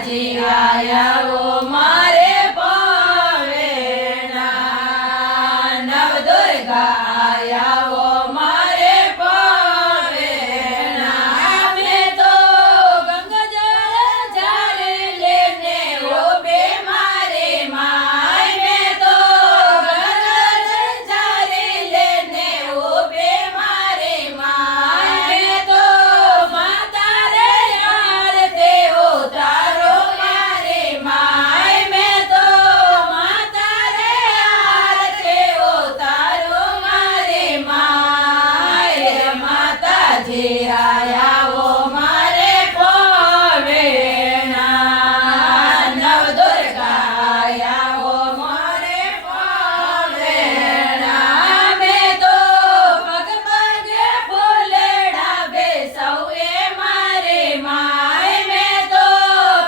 માતાજી આયા ઓ મારે પવેણા નવદુર્ગા આયા ઓ મારે પવેણા મેં તો ગંગાજળ જારે લેને ઓબે મારે માય મેં તો ગંગાજળ જારે લેને ઓબે મારે માય મેં તો માતા રે આરતે ઉતારો મારે માય મેં તો માતા રે આરતે ઉતારો મારે માય માતાજી આયા ઓ મારે પવેણા નવદુર્ગા આયા ઓ મારે પવેણા મેં તો પગ પગે ફૂલડા બેસવે મારે માય મેં તો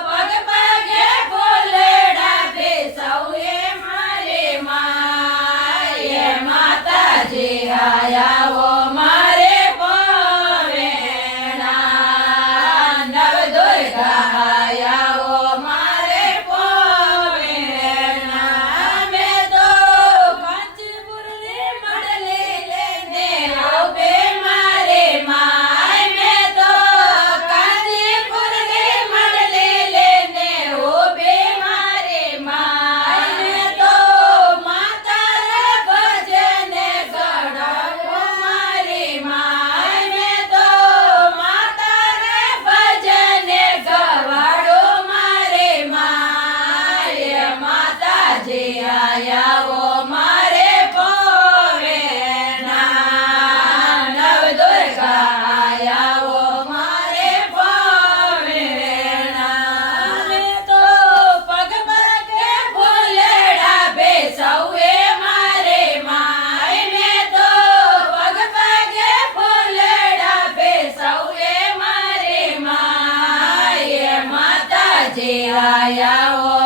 પગ પગે ફૂલડા બેસવે મારે માય માતાજી આયા ઓ મારે પવેણા નવદુર્ગા આયા ઓ મારે પવેણા મેં તો કાંચીપુરની મડલી લઈને ઓબે મારે માય મેં તો કાંચીપુરની મડલી લઈને ઓબે મારે માય મેં તો માતા રે ભજને ગળાવો મારે માય મેં તો માતા રે ભજને ગવાડો મારે માય માતાજી આયા ઓ મારે પવેણા નવદુર્ગા આયા ઓ મારે પવેણા મેં તો પગ પગે ફૂલડા બેસવે મારે માય મેં તો પગ પગે ફૂલડા બેસવે મારે માય માતાજી આયા ઓ